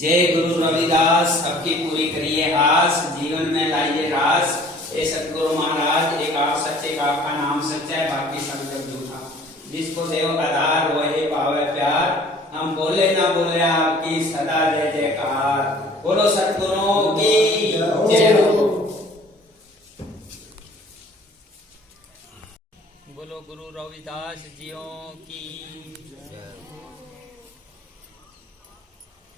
जय गुरु रविदास, सबकी पूरी करिए आस, जीवन में लाइए रास। ए सतगुरु महाराज, एक आप सच्चे, एक आपका नाम सच्चा है, बाकी सब जग झूठा। जिसको देव आधार वही पावे प्यार, हम बोले ना बोले आपकी सदा जय जयकार। बोलो सतगुरु की जय हो। बोलो गुरु रविदास जियों की जय।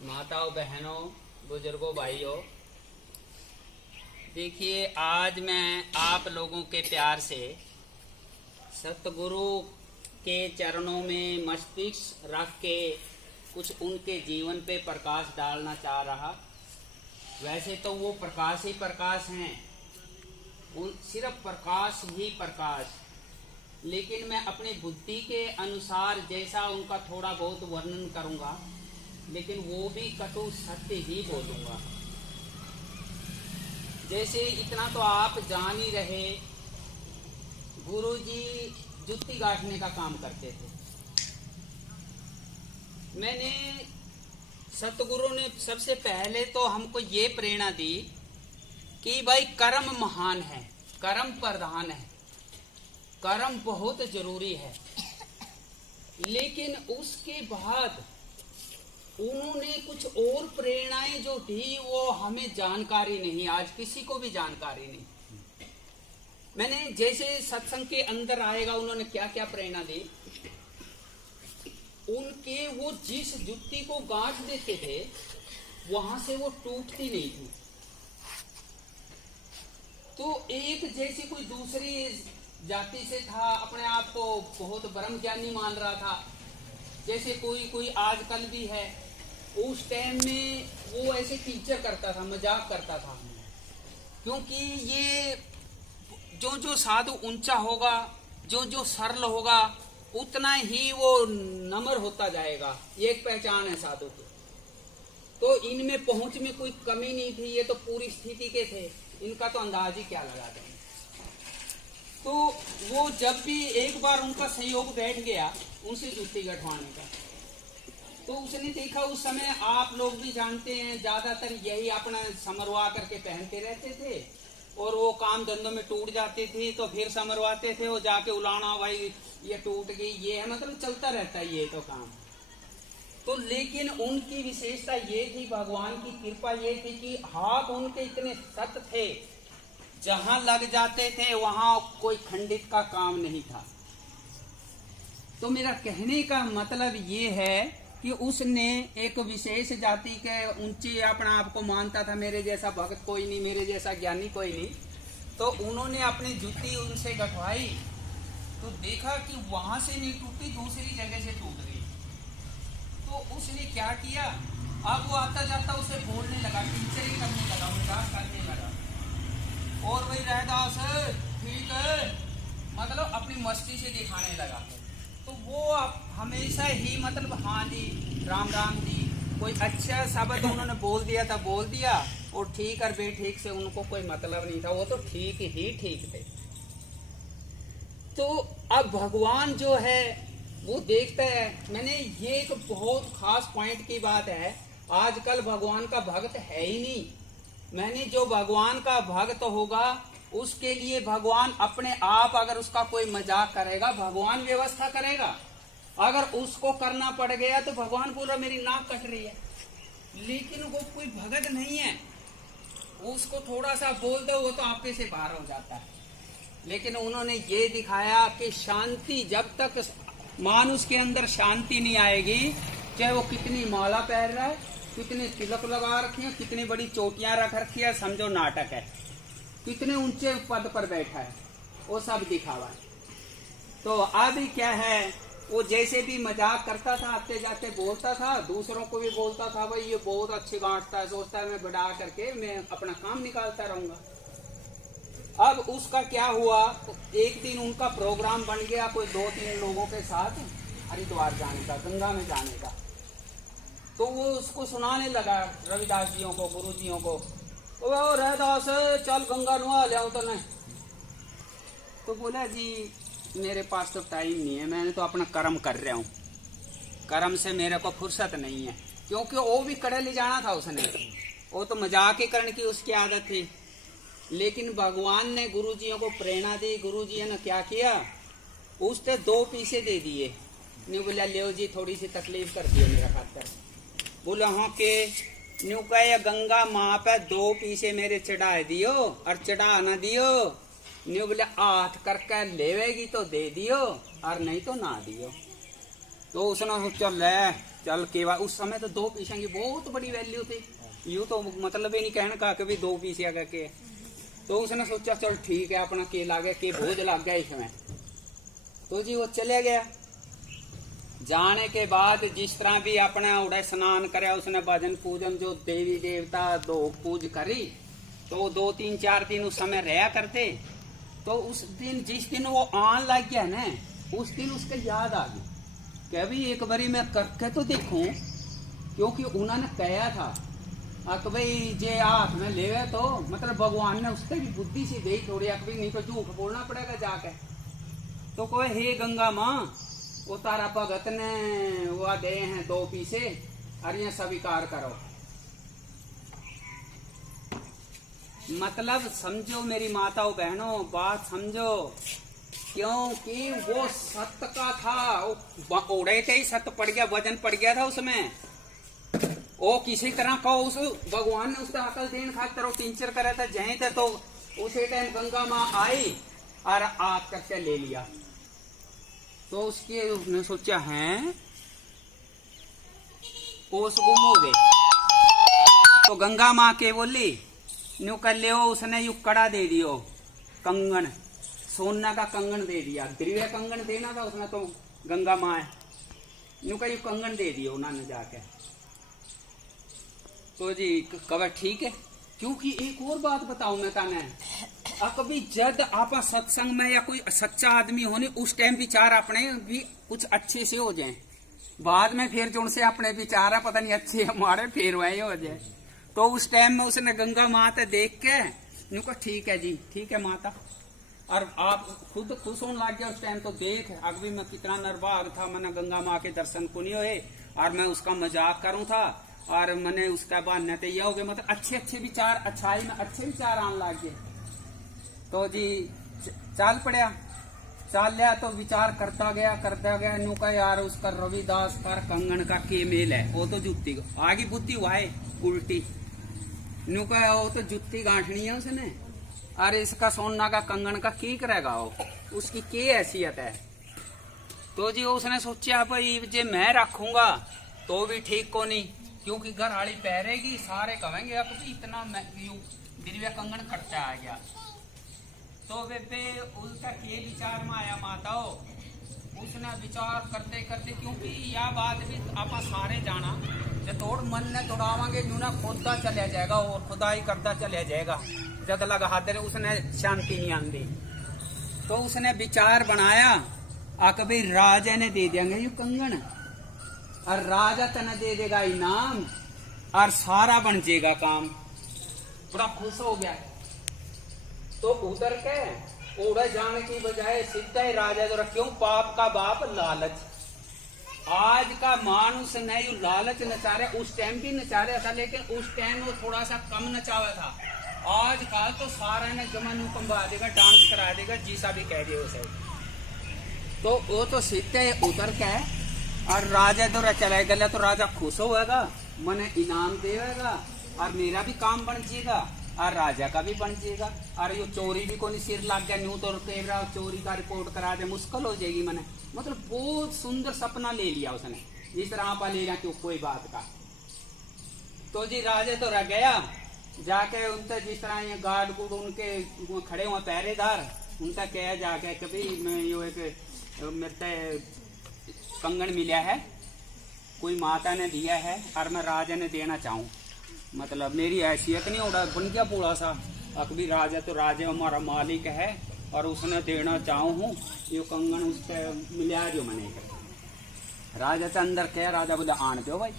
माताओं, बहनों, बुजुर्गों, भाइयों, देखिए आज मैं आप लोगों के प्यार से सतगुरु के चरणों में मस्तिष्क रख के कुछ उनके जीवन पे प्रकाश डालना चाह रहा। वैसे तो वो प्रकाश ही प्रकाश हैं, सिर्फ प्रकाश ही प्रकाश, लेकिन मैं अपनी बुद्धि के अनुसार जैसा उनका थोड़ा बहुत वर्णन करूंगा, लेकिन वो भी कटु सत्य ही बोलूंगा। जैसे इतना तो आप जान ही रहे, गुरुजी जुत्ती गांठने का काम करते थे। मैंने सतगुरु ने सबसे पहले तो हमको ये प्रेरणा दी कि भाई कर्म महान है, कर्म प्रधान है, कर्म बहुत जरूरी है। लेकिन उसके बाद उन्होंने कुछ और प्रेरणाएं जो दी वो हमें जानकारी नहीं, आज किसी को भी जानकारी नहीं। मैंने जैसे सत्संग के अंदर आएगा उन्होंने क्या क्या प्रेरणा दी, उनके वो जिस जुत्ती को गांठ देते थे वहां से वो टूटती नहीं थी। तो एक जैसे कोई दूसरी जाति से था, अपने आप को बहुत ब्रह्म ज्ञानी मान रहा था, जैसे कोई आजकल भी है। उस टाइम में वो ऐसे टीचर करता था, मजाक करता था, क्योंकि ये जो साधु ऊंचा होगा, जो सरल होगा, उतना ही वो नम्र होता जाएगा। ये एक पहचान है साधु की। तो इनमें पहुंच में कोई कमी नहीं थी, ये तो पूरी स्थिति के थे, इनका तो अंदाज ही क्या लगा देंगे। तो वो जब भी एक बार उनका सहयोग बैठ गया उनसे जुत्ती गठवाने का, तो उसने देखा, उस समय आप लोग भी जानते हैं ज्यादातर यही अपना समरवा करके पहनते रहते थे, और वो काम धंधों में टूट जाती थी तो फिर समरवाते थे, वो जाके उलाना, भाई ये टूट गई, ये है, मतलब चलता रहता है ये तो काम। तो लेकिन उनकी विशेषता ये थी, भगवान की कृपा ये थी कि हाथ उनके इतने सख्त थे, जहां लग जाते थे वहां कोई खंडित का काम नहीं था। तो मेरा कहने का मतलब ये है कि उसने एक विशेष जाति के ऊंचे अपना आप को मानता था, मेरे जैसा भक्त कोई नहीं, मेरे जैसा ज्ञानी कोई नहीं। तो उन्होंने अपनी जुत्ती उनसे गठवाई, तो देखा कि वहां से नहीं टूटी, दूसरी जगह से टूट गई। तो उसने क्या किया, अब वो आता जाता उसे बोलने लगा, टीचरिंग करने लगा, मजाक करने लगा, और वही रहदास ठीक है, मतलब अपनी मस्ती से दिखाने लगा। तो वो हमेशा ही मतलब हाँ जी, राम राम जी, कोई अच्छा शब्द उन्होंने बोल दिया था बोल दिया, और ठीक और बेठीक से उनको कोई मतलब नहीं था, वो तो ठीक ही ठीक थे। तो अब भगवान जो है वो देखता है। मैंने ये एक बहुत खास पॉइंट की बात है, आजकल भगवान का भक्त है ही नहीं। मैंने जो भगवान का भक्त होगा उसके लिए भगवान अपने आप, अगर उसका कोई मजाक करेगा भगवान व्यवस्था करेगा, अगर उसको करना पड़ गया तो भगवान बोल रहा मेरी नाक कट रही है, लेकिन वो कोई भगत नहीं है, उसको थोड़ा सा बोल दो वो तो आपके से बाहर हो जाता है। लेकिन उन्होंने ये दिखाया कि शांति, जब तक मानुष के अंदर शांति नहीं आएगी, चाहे वो कितनी माला पहन रहा है, कितने तिलक लगा रखी है, कितनी बड़ी चोटियां रख रखी है, समझो नाटक है, कितने ऊंचे पद पर बैठा है, वो सब दिखावा है। तो अभी क्या है, वो जैसे भी मजाक करता था, आते जाते बोलता था, दूसरों को भी बोलता था भाई ये बहुत अच्छी गांठता है, सोचता है मैं बढ़ा करके मैं अपना काम निकालता रहूंगा। अब उसका क्या हुआ, एक दिन उनका प्रोग्राम बन गया कोई 2-3 लोगों के साथ हरिद्वार जाने का, गंगा में जाने का। तो वो उसको सुनाने लगा रविदास जियों को, गुरु जियों को, वो रहदास चल गंगा नुआ ले तो नहीं। तो बोला जी मेरे पास तो टाइम नहीं है, मैंने तो अपना कर्म कर रहा हूँ, कर्म से मेरे को फुर्सत नहीं है। क्योंकि वो भी कड़े ले जाना था उसने, वो तो मजाक ही करने की उसकी आदत थी। लेकिन भगवान ने गुरुजियों को प्रेरणा दी। गुरुजी ने क्या किया, उसने 2 पीसे दे दिए। न्यू बोला ले जी थोड़ी सी तकलीफ कर दियो मेरा खातर। बोला हाँ के न्यू कहे गंगा माँ पे 2 पीसे मेरे चढ़ा दियो और चढ़ा ना दियो। न्यू बोले हाथ करके लेवेगी तो दे दियो और नहीं तो ना दियो। तो उसने सोचा ले चल केवा। उस समय तो 2 पीसे की बहुत बड़ी वैल्यू थी, यूं तो मतलब ही नहीं कहने का कि भी 2 पीसे का के। तो उसने सोचा चल ठीक है अपना के लागे के बोझ लग गया इसमें। तो जी वो चले गया। जाने के बाद जिस तरह भी अपना उड़े स्नान करे, उसने भजन पूजन जो देवी देवता दो पूज करी। तो 2 3 4 दिन उस समय रहा करते। तो उस दिन जिस दिन वो आन लग गया ना, उस दिन उसके याद आ गई कि अभी एक बारी मैं करके तो देखूं, क्योंकि उन्होंने कहा था कि भाई जे हाथ में लेवे तो मतलब भगवान ने उसके भी बुद्धि सी दी थोड़ी, भाई नहीं तो झूठ बोलना पड़ेगा जाके। तो कोई हे गंगा माँ वो तारा भगत ने वो दे हैं 2 पीसे और ये स्वीकार करो। मतलब समझो मेरी माताओं बहनों, बात समझो, क्योंकि वो सत्य का था। वो उड़े थे ही सत्य पड़ गया, वजन पड़ गया था उसमें। वो किसी तरह का उस भगवान ने उसका अकल देने खातिर टिंचर करे था जहीं थे। तो उसी टाइम गंगा माँ आई और आग करके ले लिया। तो उसने सोचा है ओस गुम हो गए। तो गंगा माँ के बोली न्यू कर ले, उसने यू कड़ा दे दियो कंगन, सोना का कंगन दे दिया। दिव्य कंगन देना था उसने, तो गंगा माँ न्यू का यू कंगन दे दियो उन्होंने जाके। तो जी कब ठीक है, क्योंकि एक और बात बताऊं मैं ताने, कभी जब आप सत्संग में या कोई सच्चा आदमी होने उस टाइम विचार अपने भी कुछ अच्छे से हो जाए, बाद में फिर जो से अपने विचार है पता नहीं अच्छे हमारे फिर वही हो जाए। तो उस टाइम में उसने गंगा माता देख के कहा ठीक है जी ठीक है माता। और आप खुद खुश होने लग गया उस टाइम। तो देख अभी मैं कितना निर्भाग था, मैंने गंगा माँ के दर्शन को नहीं हुए और मैं उसका मजाक करूं था और मैंने उसका बहाने तो यह हो गया, मतलब अच्छे अच्छे विचार, अच्छाई में अच्छे विचार आने लग गए। तो जी चाल पड़ा, चाल लिया तो विचार करता गया न्यू का यार उसका रविदास का कंगन का के मेल है, वो तो जुत्ती आगे बुद्धि हुआ है उल्टी। न्यू का वो तो जुत्ती गांठनी है उसने, अरे इसका सोना का कंगन का की करेगा वो, उसकी की हैसियत है। तो जी उसने सोचा भाई जे मैं रखूंगा तो भी ठीक को नहीं, क्योंकि घर वाली पहरेगी सारे कहेंगे अब इतना दिव्य कंगन खर्चा आ गया। तो बेबे उसका के विचार में आया माताओ, उसने विचार करते करते, क्योंकि यह बात भी आप सारे जाना जो थोड़ मन ने तोड़ावांगे न्यू ना खुदा चलिया जाएगा और खुदाई करता चलिया जाएगा, जद लगा हाथ दे उसने शांति नहीं आती। तो उसने विचार बनाया कभी राजा ने दे देंगे ये कंगन और राजा तने दे देगा इनाम और सारा बन जाएगा काम। बड़ा खुश हो गया। तो उधर के उड़ा जाने की बजाय सीधा ही राजा जो क्यों, पाप का बाप लालच। आज का मानुष नहीं लालच नचा रहे, उस टाइम भी नचा रहा था लेकिन उस टाइम वो थोड़ा सा कम नचावा था। आज काल तो सारा ने जमन कंबा देगा, डांस करा देगा, जीसा भी कह दिए उसे। तो वो तो सीधे उतर के और राजा दौरा चला गया। तो राजा खुश होगा, मने इनाम देगा और मेरा भी काम बन जाएगा और राजा का भी बन जाएगा। और ये चोरी भी कोई सिर लग गया न्यू तो कैमरा चोरी का रिपोर्ट करा दे, मुश्किल हो जाएगी मने। मतलब बहुत सुंदर सपना ले लिया उसने, इस तरह आप ले लिया क्यों कोई बात का। तो जी राजा तो रह गया, जाके उनसे जिस तरह ये गार्ड गुड उनके खड़े हुए पहरेदार, उनका कह जाके कभी मैं यो एक मेरे कंगन मिला है, कोई माता ने दिया है और मैं राजा ने देना चाहूँ, मतलब मेरी हैसियत नहीं उड़ा बन गया पूरा सा अकबी राजा, तो राजा हमारा मालिक है और उसने देना चाहूँ ये कंगन उससे मिला जो मैंने। राजा से अंदर कह, राजा बोला आन दो भाई।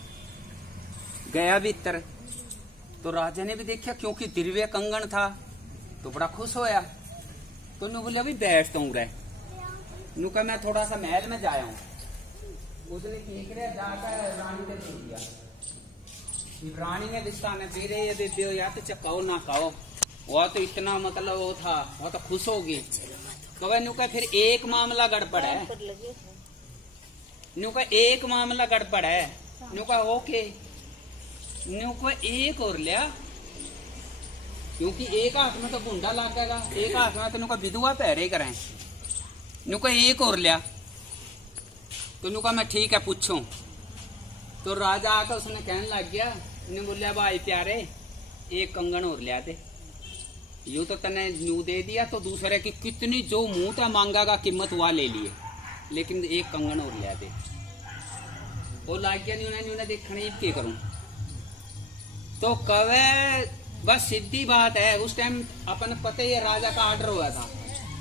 गया भीतर तो राजा ने भी देखा, क्योंकि दिव्य कंगन था तो बड़ा खुश होया। तो नु बोले अभी बैठता हूँ रे, नु कहा मैं थोड़ा सा महल में जाया हूँ। उसने जाकर रानी को दे दिया। रानी ने दिशा ने पीरे ये दे दियो या तो चकाओ ना खाओ। वो तो इतना मतलब वो था, वो तो खुश होगी। कवे नु का फिर एक मामला गड़बड़ है, नु का एक मामला गड़बड़ है। नु का ओके, नु को एक और लिया, क्योंकि एक हाथ में तो गुंडा लागेगा, एक हाथ में तो नु का विधवा पहरे करें। नु का एक और लिया, तो नु का मैं ठीक है पूछूं। तो राजा आकर उसने कहने लग गया, ने बोलिया भाई प्यारे एक कंगन और लिया दे। यूं तो तने न्यू दे दिया, तो दूसरे की कितनी जो मुंह था मांगागा कीमत वह ले लिए, लेकिन एक कंगन और लिया दे। वो लाग गया न्यूने देखने के करूं। तो कवे बस सीधी बात है, उस टाइम अपन पता ही राजा का ऑर्डर हुआ था।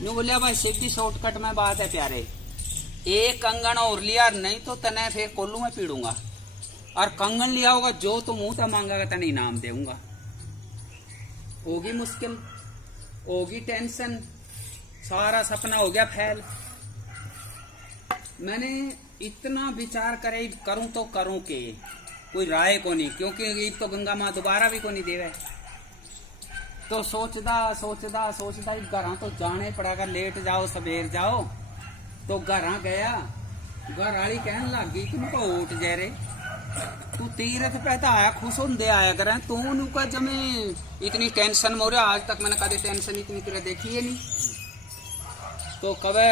न्यू बोलिया भाई सीधी शॉर्टकट में बात है प्यारे, एक कंगन और लिया, नहीं तो तने फिर कोल्लू में पीड़ूंगा, और कंगन लिया होगा जो तो मुंह था मांगा तने इनाम देऊंगा। होगी मुश्किल, होगी टेंशन, सारा सपना हो गया फैल। मैंने इतना विचार करे करूं तो करूं के, कोई राय को नहीं, क्योंकि तो गंगा माँ दोबारा भी को नहीं देवे। तो सोचदा घर तो जाने पड़ेगा, लेट जाओ सवेर जाओ। तो घर गया, घर वाली कहने लग गई तुमको उठ जा रे, तू तीरथ पे तो आया, खुश होंदे आया करें, तू नुका जमे इतनी टेंशन मोरे, आज तक मैंने कभी टेंशन इतनी तरह देखी है नहीं। तो कवे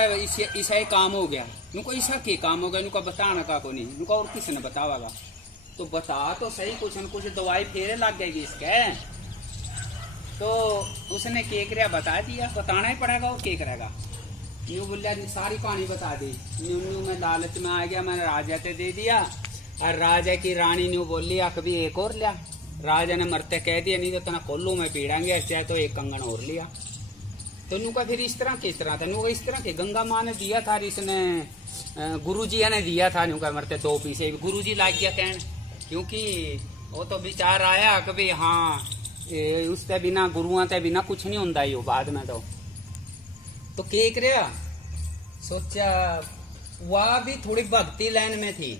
ईसा ही काम हो गया, नुको ईसा के काम हो गया, नुका बताना का को नहीं, नुका और किसी ने बतावागा। तो बता तो सही, कुछ न कुछ दवाई फेरे लग गएगी इसके। तो उसने के करिया बता दिया, बताना ही पड़ेगा, और के करेगा। न्यू बोलिया सारी कहानी बता दी। न्यू में लालच में आ गया, मैंने राजा से दे दिया, और राजा की रानी न्यू बोली आ कभी एक और लिया। राजा ने मरते कह दिया, नहीं तो तना कोल्लू में पीड़ांगे, ऐसे तो एक कंगन और लिया। तो न्यू का फिर इस तरह किस तरह था, न्यू इस तरह के गंगा माँ ने दिया था, इसने गुरुजी ने दिया था। न्यू का मरते 2 पीसे गुरुजी लाग गया कहन, क्योंकि वो तो विचार आया कभी हाँ उसके बिना गुरुआ के बिना कुछ नहीं होता ही बाद में। तो के करिया सोचा, वह भी थोड़ी भक्ति लाइन में थी।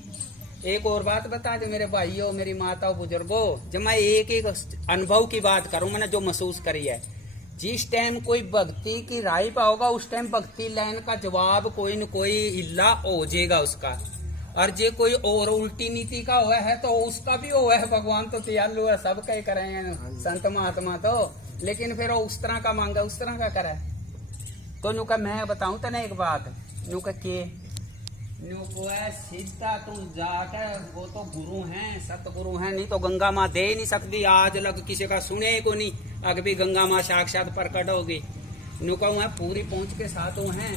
एक और बात बता दे मेरे भाइयों, मेरी माताओं, बुजुर्गों, जब मैं एक अनुभव की बात करूं, मैंने जो महसूस करी है, जिस टाइम कोई भक्ति की राह पे होगा, उस टाइम भक्ति लाइन का जवाब कोई न कोई इल्ला हो जाएगा उसका। और जे कोई और उल्टी नीति का हुआ है तो उसका भी हुआ है। भगवान तो दयालु है, सब कहीं करें संत महात्मा तो, लेकिन फिर वो उस तरह का मांगा, उस तरह का करे। तो नुका मैं बताऊं तो एक बात, नुका के सीधा तुम जाकर, वो तो गुरु हैं, सतगुरु हैं, नहीं तो गंगा माँ दे नहीं सकती। आज लग किसी का सुने को नहीं, अगर भी गंगा माँ साक्षात प्रकट होगी। नुका वहाँ पूरी पहुंच के साथ वो हैं,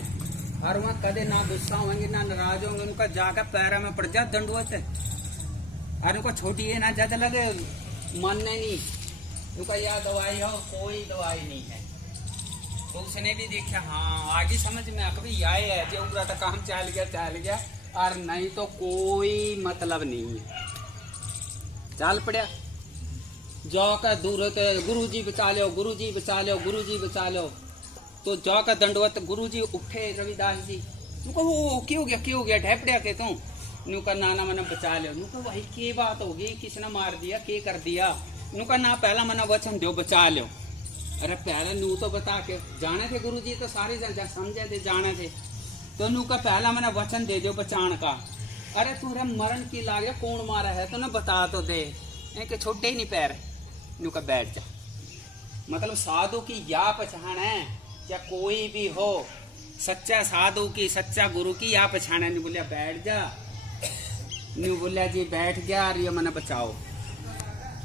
और वहाँ कदे ना गुस्सा होंगे ना नाराज होंगे। उनका जाकर पैरा में पड़ जा दंडवत, और उनको छोटी है ना ज्यादा लगे मानने नहीं। उनका यह दवाई हो, कोई दवाई नहीं है। तो उसने भी देखा, हाँ आगे समझ में कभी आए है, जो पूरा तो काम चल गया, और नहीं तो कोई मतलब नहीं है। चल पड़ा जाकर दूर के, गुरुजी बचा लो, गुरुजी बचा लो, गुरुजी बचा लो। तो जाकर दंडवत, गुरुजी उठे रविदास जी, नुको वो क्यों गया ढेपड़िया के तू, नुका नाना मैंने बचा लो। नुका भाई के बात होगी, किसने मार दिया, के कर दिया? नुका ना पहला मैंने वचन दो बचा लो। अरे पहले नू तो बता के जाने थे, गुरुजी तो सारे समझे थे, जाने थे। तो नू का पहला मैंने वचन दे दो बचान का। अरे तुरे मरण की लागे, कौन मारा है तो ना बता तो दे, एक छोटे ही नहीं पैर। नू का बैठ जा, मतलब साधु की या पहचान है, या कोई भी हो सच्चा साधु की, सच्चा गुरु की या पहचान है। न्यू बोलिया बैठ जा, न्यू बोलिया जी बैठ गया, और ये मैंने बचाओ।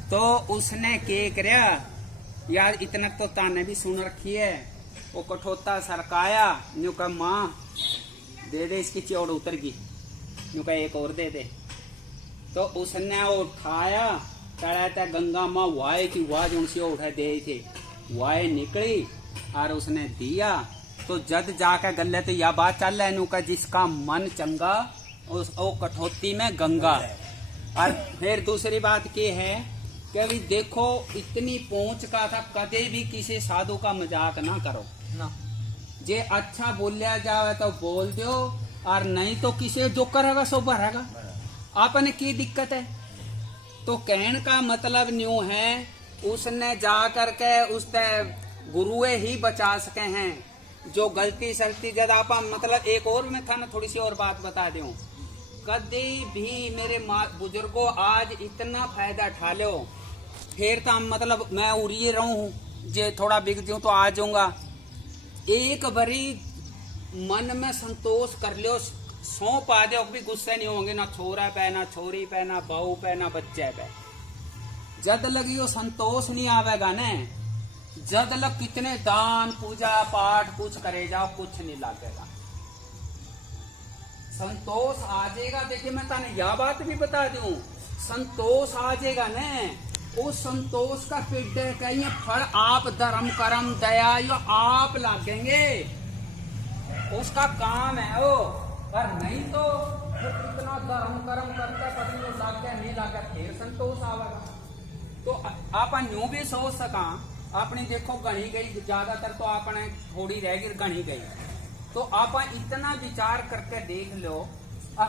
तो उसने के करया यार, इतना तो ताने भी सुन रखी है। वो कठोता सरकाया, न्यू का माँ दे दे इसकी चौड़ उतर गई, न्यू का एक और दे दे। तो उसने उठाया, तड़ा गंगा माँ वाय की वाज उनसे उठा दे थे, वाय निकली और उसने दिया। तो जद जाकर गले तो यह बात चल रहा है, न्यू का जिसका मन चंगा उस ओ कठौती में गंगा। और फिर दूसरी बात ये है कि अभी देखो इतनी पहुंच का था, कदे भी किसी साधु का मजाक ना करो ना। जे अच्छा बोलिया जावे तो बोल दो, और नहीं तो किसी जो करेगा सो भरेगा। आपने की दिक्कत है? तो कहने का मतलब न्यू है, उसने जा करके उससे गुरुए ही बचा सके हैं। जो गलती सलती जब आप मतलब एक और मैं था ना थोड़ी सी और बात बता दूं, कभी भी मेरे बुजुर्गों आज इतना फायदा उठा लो, फिर तो मतलब मैं उड़िए रहूं, जे थोड़ा बिक दूं तो आ जाऊंगा। एक बारी मन में संतोष कर लियो, सौंप आ जाओ, भी गुस्से नहीं होंगे ना छोरा पे ना छोरी पे ना बहू पे ना बच्चे पे। जद लगी वो संतोष नहीं आवेगा ने, जद लग कितने दान पूजा पाठ कुछ करे जाओ कुछ नहीं लगेगा, संतोष आ जाएगा। देखिए मैं ताने यह बात भी बता दूं, संतोष आ जाएगा ने, उस संतोष का पेड़ कहीं फल आप धर्म कर्म दया यो आप लागेंगे, उसका काम है वो। पर नहीं तो इतना धर्म कर्म करते पत्नी को लागे नहीं लागे, फिर संतोष आवेगा। तो आप न्यू भी सोच सका, अपनी देखो गणी गई ज्यादातर, तो आपने थोड़ी रह गई गणी गई, तो आप इतना विचार करके देख लो,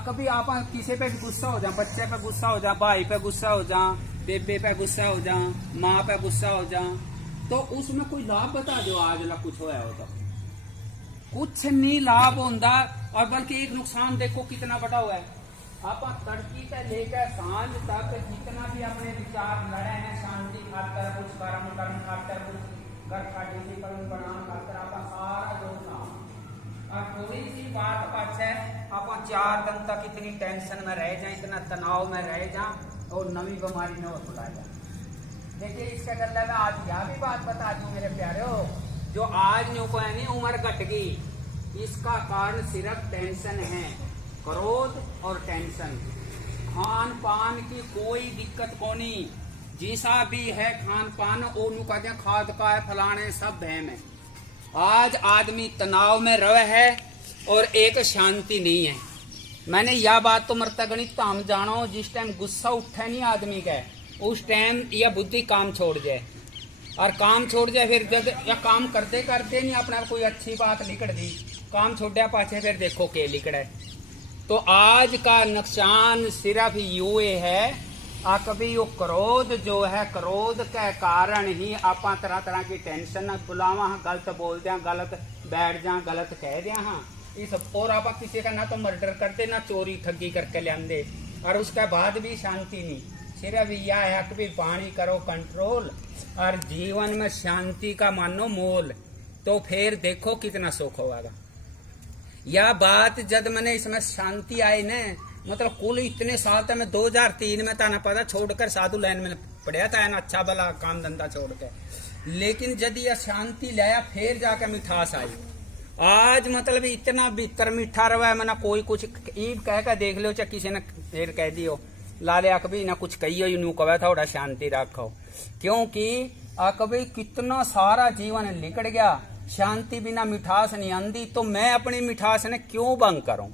कभी आप किसी पे भी गुस्सा हो जा, बच्चे पे गुस्सा हो जा, भाई पे गुस्सा हो जा, बेबे पे गुस्सा हो जा, माँ पे गुस्सा हो जा, तो उसमें कोई लाभ बता दो आज ला कुछ होया हो तो कुछ नहीं लाभ होता, और बल्कि एक नुकसान देखो कितना बड़ा हुआ है। आप तड़की से लेकर सांझ तक जितना भी अपने विचार लड़े हैं शांति खातर, कुछ कर्म खातर, कुछ घर का डिसिप्लिन बनाने खातर, आप सारा जो काम और थोड़ी सी बात पाछे आप 4 दिन तक इतनी टेंशन में रह जाए, इतना तनाव में रह जाए और नवी बीमारी में उठा जाए। देखिए इसके गले में आज यह भी बात बता दूं मेरे प्यारे हो, जो आज न्यू को है नहीं उम्र घट गई, इसका कारण सिर्फ टेंशन है, क्रोध और टेंशन। खान पान की कोई दिक्कत को नहीं, जैसा भी है खान पान वो कहते हैं खाद का है फलाने सब बहम है। आज आदमी तनाव में रहे है और एक शांति नहीं है। मैंने यह बात तो मरता गणित तो हम जानो, जिस टाइम गुस्सा उठे नहीं आदमी का उस टाइम यह बुद्धि काम छोड़ जाए, और काम छोड़ जाए फिर जब या काम करते करते नहीं अपने कोई अच्छी बात निकल दी, काम छोड़ा पाछे फिर देखो के लिकड़े। तो आज का नुकसान सिर्फ ये है, कभी वो क्रोध जो है, क्रोध के कारण ही आप तरह तरह की टेंशन बुलावा, गलत बोल दिया, गलत बैठ जा, गलत कह दिया, हाँ इस और आप किसी का ना तो मर्डर करते ना चोरी ठगी करके ले आंदे, और उसके बाद भी शांति नहीं। सिर्फ यह है कि पानी करो कंट्रोल और जीवन में शांति का मानो मोल, तो फिर देखो कितना सुख होगा। यह बात जब मैंने इसमें शांति आई न, मतलब कुल इतने साल तक मैं 2003 में था ना पता छोड़कर साधु लाइन में पढ़ा था ना, अच्छा भला काम धंधा छोड़ के, लेकिन जब यह शांति लाया फिर जाकर मिठास आई। आज मतलब इतना भीतर मीठा रहा है, मैंने कोई कुछ ईब कह कर देख लो, चाहे किसी ने फिर कह दियो लाले कभी ना कुछ कहियो, यूं कहा थोड़ा शांति रखो, क्योंकि कभी कितना सारा जीवन निकल गया, शांति बिना मिठास नहीं आंदी, तो मैं अपनी मिठास ने क्यों भंग करूं।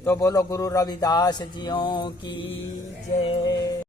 तो बोलो गुरु रविदास जियों की जय।